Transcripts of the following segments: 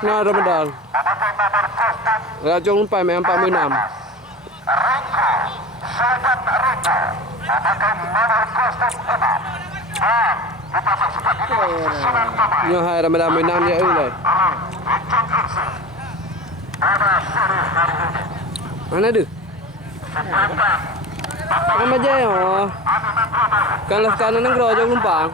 Nah Ramadan. Jangan lupa main 46. Nhờ hai Ramadan 16 ya ini. Mana tu? Apa aja ya? Kalau sekarang nang kerja lumpang.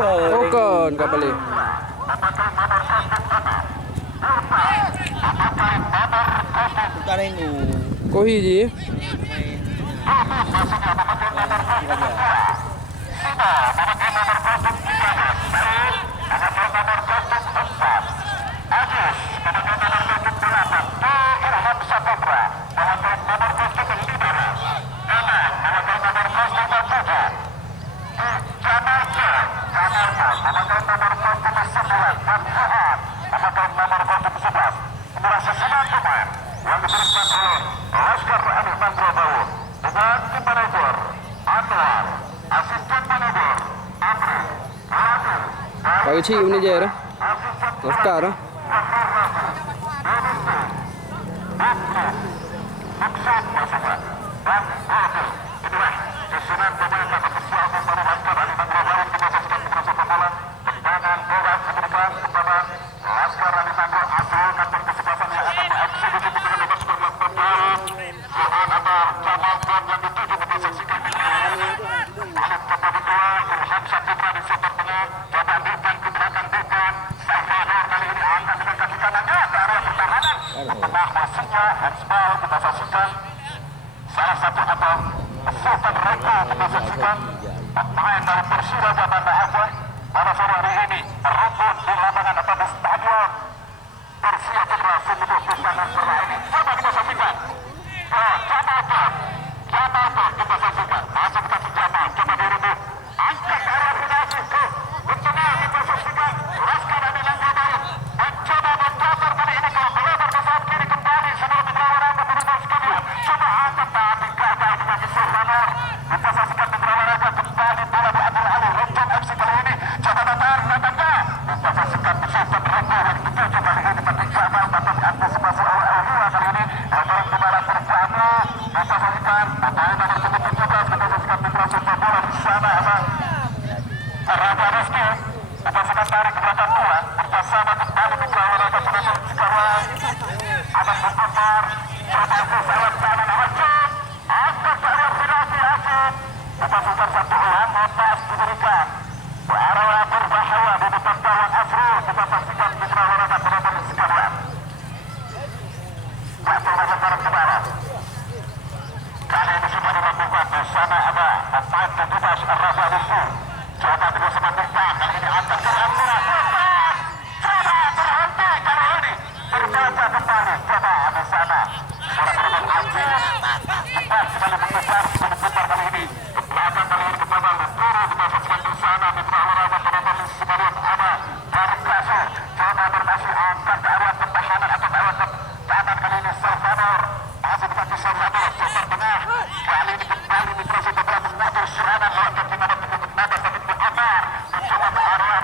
Oh kan, kau beli. Kau hiji? Pakai chip ni je dah. Nafkah dah. Salah satu atau Sultan Reko kita saksikan pemain dari Persiraja Banda Aceh pada sore hari ini rukun di lapangan atau di stadion Persija Putra Sumedang Pustaka Serra ini. Coba kita saksikan. Jamal kita saksikan. Masuk kita Jamal, coba direbut. Angkat ke arah finasi. Betul kita saksikan. Laskar dari Langgabau mencoba mencoba kali ini kalau melebar ke sayap kiri kembali sebelum berlawanan ke penonton sekalian. Coba angkat tapi gagal dengan Sultanor. Kita saksikan berlawanan kembali bola diambil alih Rencon FC kali ini. Coba datang. Kita saksikan Sultan Reko yang dituju kali ini tapi Jamal dapat antisipasi oleh Aulia kali ini. Lebaran kembali terjaga. Kita saksikan pemain nomor 17 kita saksikan Putra Sultan bola di sana abang. Raja Rizky. Kita sedang tarik ke belakang dua bersama kembali berlawanan ke penonton sekarang. Abang berputar. Coba ke sayap kanan Arjun. Angkat ke arah finasi Arjun. Kita putar satu ulang lepas diberikan. Ke area berbahaya di depan gawang Azrul. Kita saksikan berlawanan ke penonton sekarang. Jatuh dari barat ke barat. Kali ini sudah dilakukan di sana ada pemain 17 Raja Rizky. Coba terus semakin kali ini antar ke Amira. Coba terhenti kali ini. Terbaca kembali. Coba di sana. Bola terbang Aziz. Cepat sekali mengejar. Meneputar kali ini. Ke belakang kali ini kepada Luturu. Kita saksikan di sana. Mitra olahraga penonton sebelum ada dari Kasih. Coba bermasih angkat ke arah pertahanan atau ke arah kanan kali ini Salvador. Masih dipakai Salvador. Coba tengah. Kali ini kembali Mitra setelah mengatur serangan lewat kaki nada tapi mencoba ke area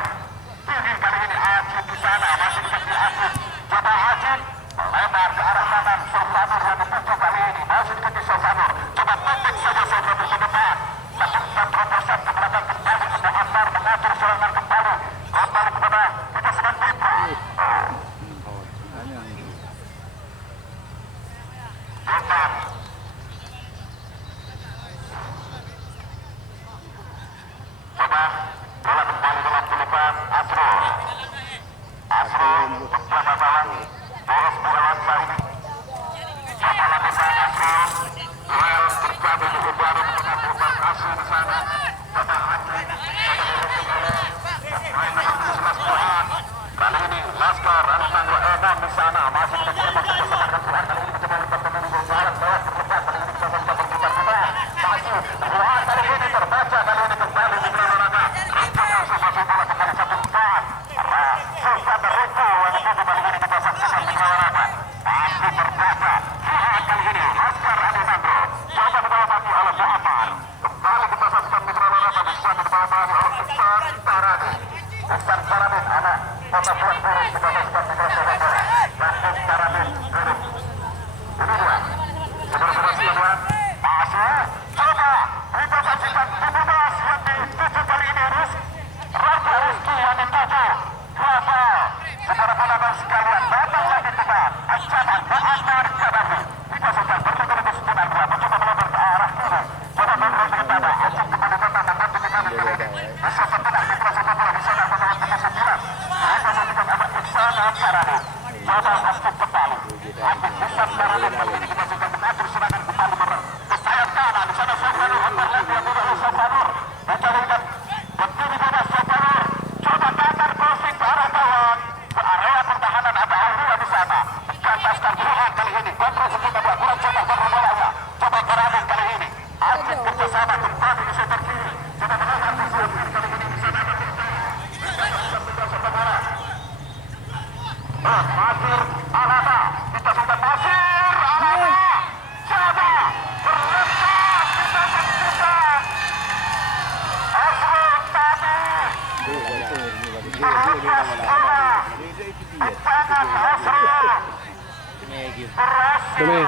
Dumi.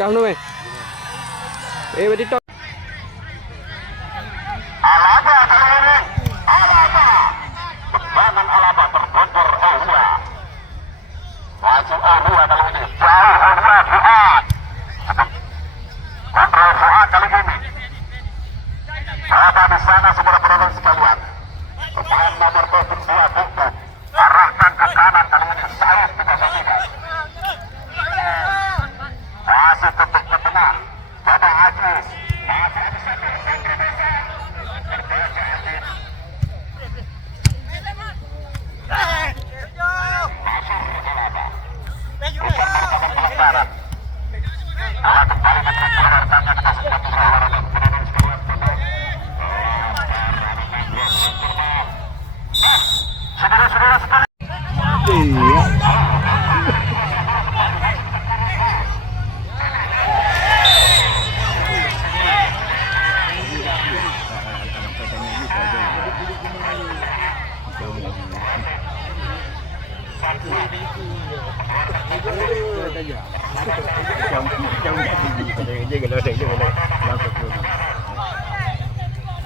Kam dumi. Berarti tok. Alaba kali ini. Alaba. Tendangan Alaba terbocor Ohua. Maju Ohua kali ini. Jauh Ohua Fuad. Kontrol Fuad kali ini. Coba di sana saudara-saudara sekalian. Pemain nomor 22 Bungku. Arahkan ke kanan kali ini. Saif kita saksikan. Masih tutup ke tengah. Baba Aziz. Masih bisa dilakukan ke desa. Terbaca Aziz. Masuk ke Alaba. Bukan merupakan pelanggaran. Bola kembali mengejar tanya kita sempat berharap menurun sekalian total. Saudara-saudara sekalian. Iya.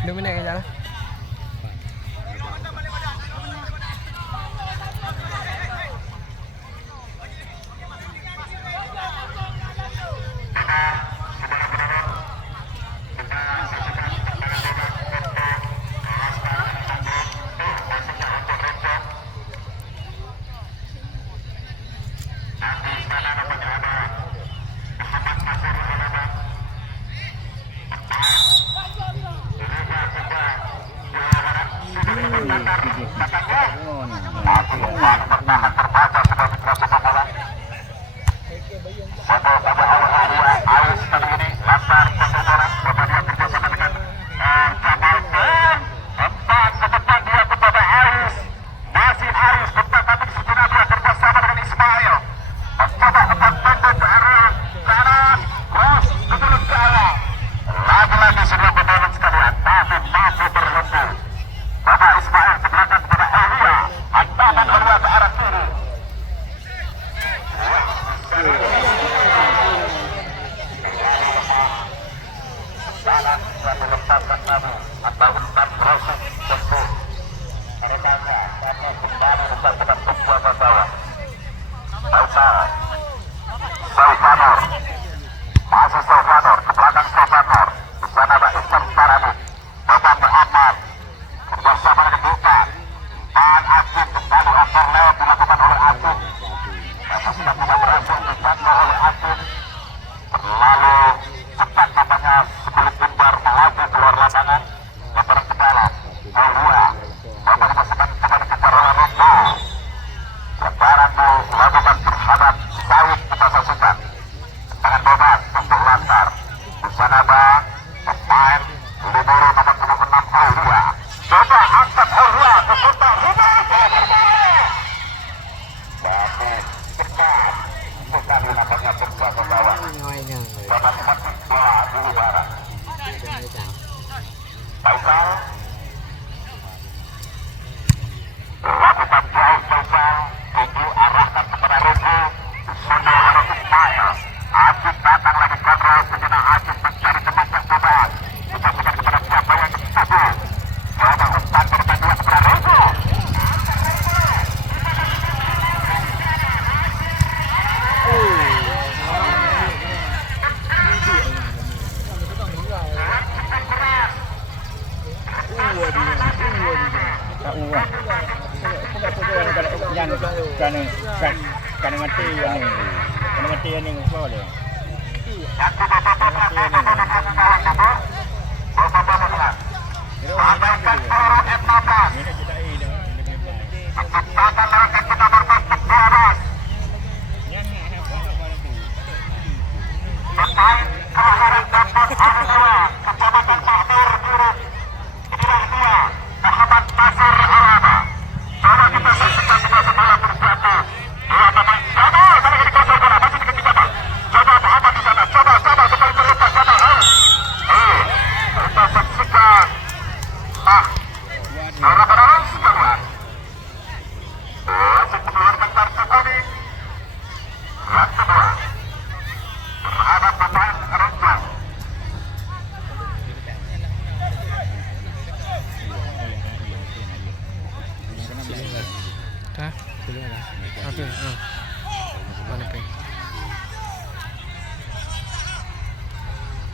Dumi naik aja lah.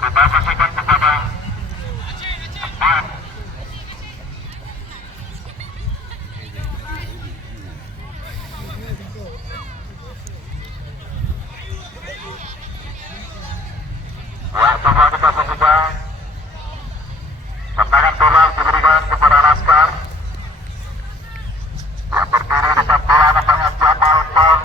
kita saksikan kepada empat. Ya, semua kita saksikan. Tendangan bola diberikan kepada Laskar yang berdiri dekat bola, namanya Jamal Pong.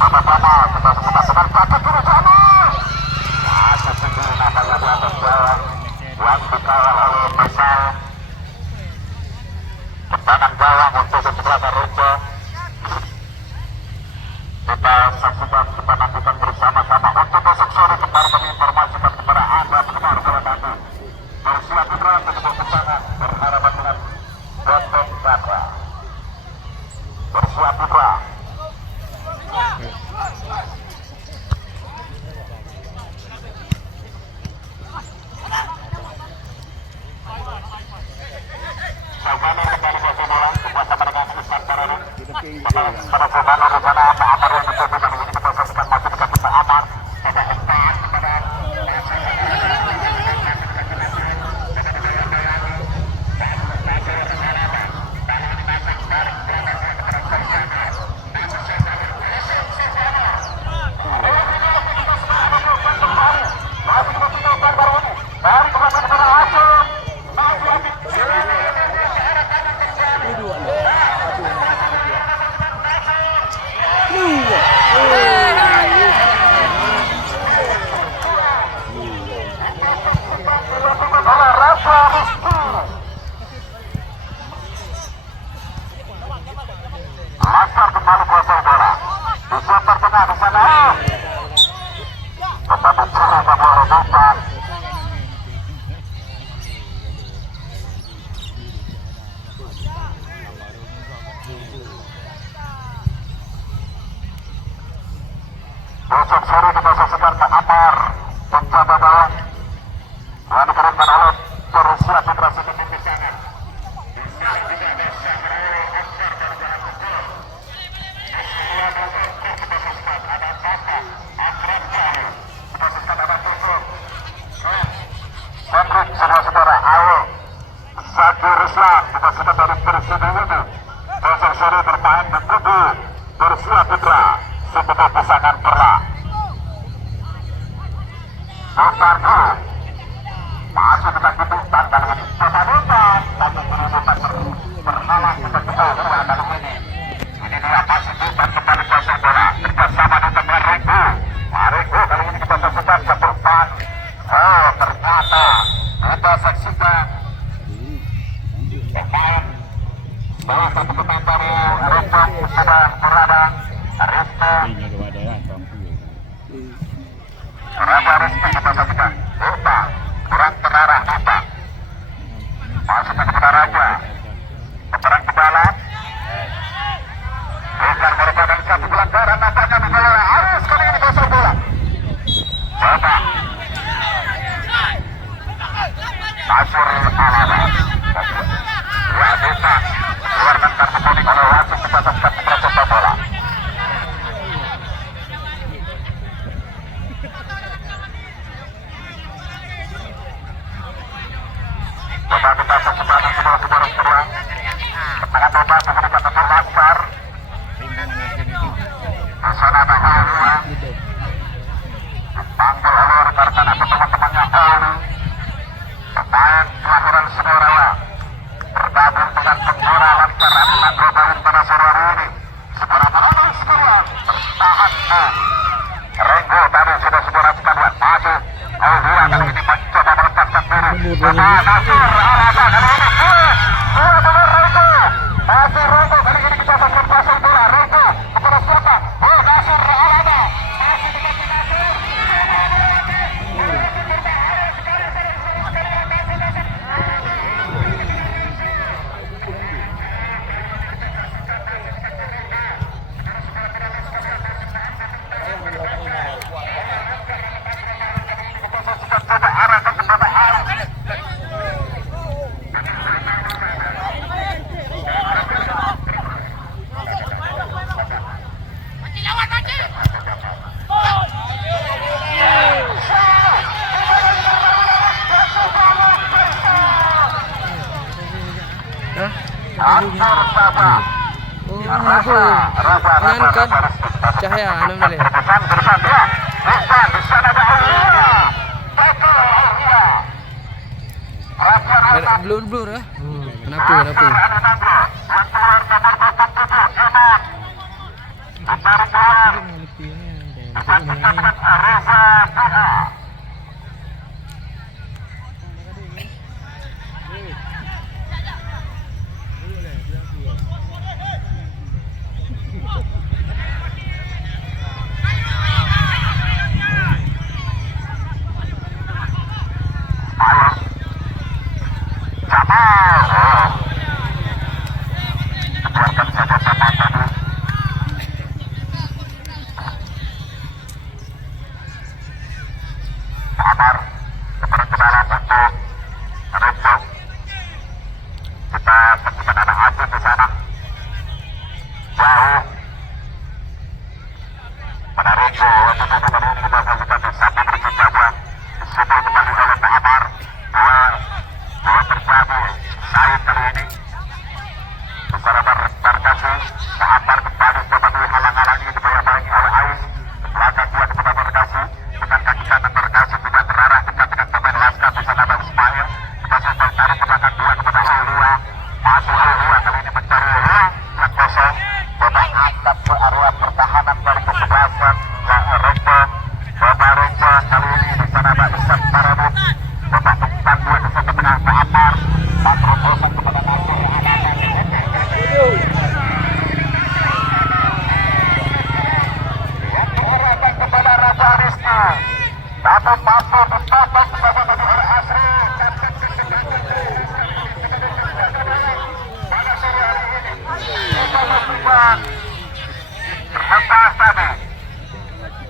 Sama-sama kita sebentar dengan kaki kiri Jamal. Atas segera namanya di atas jalan yang dikawal oleh Faisal. Tendangan gawang untuk kesebelasan Rejo. Kita saksikan, kita nantikan bersama-sama. Untuk besok sore kembali kami informasikan kepada Anda pendengar bola kami. Bersiap Putra ketemu pesangan berhadapan dengan Gotong Cakra. Bersiap Putra. Saudara kembali ke bola bersama dengan Ustaz Tarun. Pada saudara rencana Amar yang betul kali ini kita saksikan masih dekat kita Amar. Ada SPN kepada Laskar kembali kuasai bola. Disiap tertengah di sana. Tetapi curi sebuah rebutan. Besok sore kita saksikan ke Amar mencoba bawang yang dikirimkan oleh Bersiap Putra Sedikit di sana. Saudara-saudara, ayo Zakir Islam kita sudah dari Persib ini. Besok sore bermain di Kudu Bersiap Putra sebagai pasangan perak. Sultanku masih dekat dibutuhkan kali ini. Kesadukan tapi dibutuhkan berhalang kita kedua kali ini. Ini dia masih bukan kembali kuasai bola bersama di tengah Renggu. Renggu kali ini kita saksikan ke depan. Oh, ternyata kita saksikan pemain salah satu pemain dari Rempang sudah berada. Rizky Raja Rizky kita saksikan. Lupa kurang tenarah lupa masuk kepada Raja peperang ke dalam. Bukan merupakan satu pelanggaran nampaknya di bola. Harus kali ini kosong bola. Coba Nasir Alaba. Ya bisa keluarkan kartu kuning oleh wasit. Kita saksikan proses bola. Coba kita saksikan sebuah seruan. Tendangan bebas diberikan untuk Laskar. Di sana bahwa dipanggil oleh rekan-rekan atau teman-temannya Oli. Pemain kelahiran Sumerawa bergabung dengan Penggora Laskar Ariman Robain pada sore hari ini. Segera menolong seruan bertahan di Renggo tadi sudah segera sekalian masih Aulia kali ini mencoba melepaskan diri. Nasir Alaba kali ini dua benar Renggo. Nasir Renggo kali ini kita saksikan pasang bola Renggo kepada siapa? Oh, Nasir Alaba masih dikasih Nasir. Ansur Sabah. Oh, apa? Ngan kan cahaya anu nale. Kesan ya. Bukan di sana ada Aulia. Betul Aulia. Perhatian Blur ya. Kenapa? Yang keluar nomor 27 Eman. Ditarik keluar. Digantikan dengan Reza Dia. Keluarkan saja Jamal tadi. Amar keberkenalan untuk Renzo. Kita temukan ada Aziz di sana. Jauh. Pada Renzo untuk kali ini kita saksikan sampai berjaga. Sudah kembali oleh Pak Amar. Dua terjadi Said kali ini. Secara berkasi, Amar kembali memenuhi halang-halangi dibayang-bayangi oleh Ais. Belakang dua kepada berkasi. Dengan kaki kanan berkasi tidak terarah dekat dengan pemain Laskar di sana ada Ismail. Kita sampai taruh ke belakang dua kepada Aulia. Masuk Aulia kali ini mencari ruang yang kosong. Coba angkat ke area pertahanan dari kesebelasan Renzo. Coba Renzo kali ini di sana ada Isan Paramut. Coba umpan dua ke tengah ke Amar. Terobosan kepada Nasir yang diarahkan kepada Raja Rizky. Namun mampu ditopang kepada Nur Asri. Pada sore hari ini kita bertujuan terlepas tadi.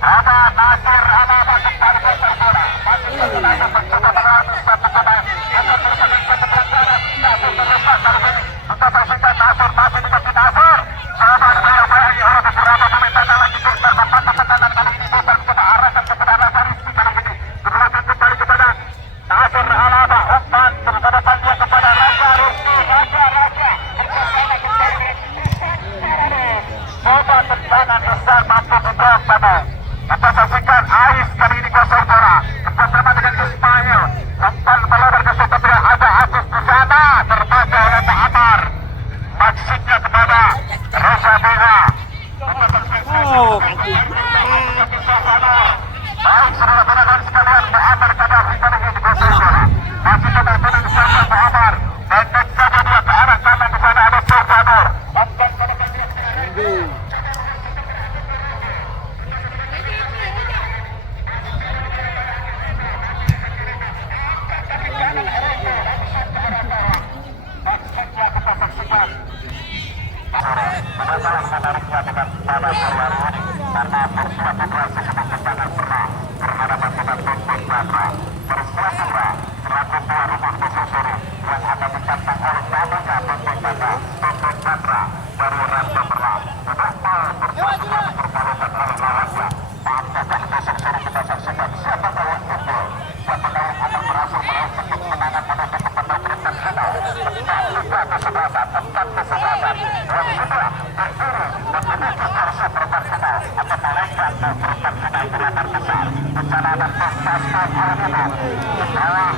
Ada Nasir Alaba kembali besar bola. Masih sebenarnya mencoba melalui satu pemain. Akan berpengaruh ke pelanggaran. Nasir terlepas kali ini. Kita saksikan Nasir masih dikasih Nasir. Coba dibayang-bayangi oleh beberapa pemain tanda lagi. Terlepas tekanan kali ini bukan kita arahkan kepada Raja Rizky kali ini. Diperlakukan kembali kepada Nasir Alaba. Umpan terhadap dia kepada Raja Rizky. Raja. Bersama kembali. Coba tendangan besar mampu dijawab pada. Kita saksikan Ais kali ini kuasai bola bersama dengan Ismail. Umpan melebar ke sebelah ada Aziz di sana terbaca oleh Pak Amar. Maksudnya kepada Reza Dia. Baik saudara penonton sekalian, Pak Amar Kadafi kali ini dikuasai bola. Masih tetap tenang saja Pak Amar. Pendek saja dia ke arah kanan di sana ada Sultanur. Umpan melebar dia sekalian. Masalah menariknya dengan pada sore hari ini karena Persija Putra sedang tendangan berat berhadapan dengan Tonton Putra. Persija Putra selaku tuan rumah besok sore yang akan ditantang oleh Tamaka Tonton Putra dari Ranto Berat. Beberapa pertandingan dipertaruhkan oleh lawannya. Apakah besok sore kita saksikan siapa yang unggul? Siapa yang akan berhasil meraih kemenangan menuju ke penutupan final? Tempat kesebelasan, tempat kesebelasan. Dan sudah berdiri menuju kursi perempat final atau melenggang ke perempat final delapan besar. Bencana dan prestasi Aluminium. Setelah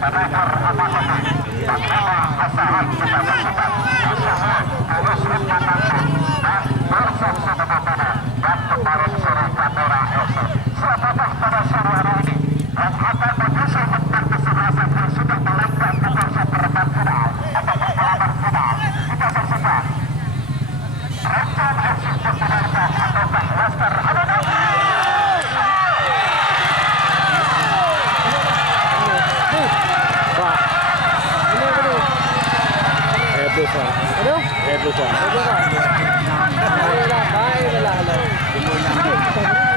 menuju Amasati, bagaimana kesalahan kita saksikan. Usaha harus Rukman Nasir dan Bursa Sudabutana dan kemarin sore Kamera FC. Siapakah pada sore hari ini yang akan menyusul tentang kesebelasan yang sudah melenggang ke kursi perempat final atau pergelaran final? Kita saksikan. Rencana FC Persidarkan ataukah Laskar Aluminium? Pak. Ini apa tu? Headless ah. Aduh. Headless ah. Baiklah.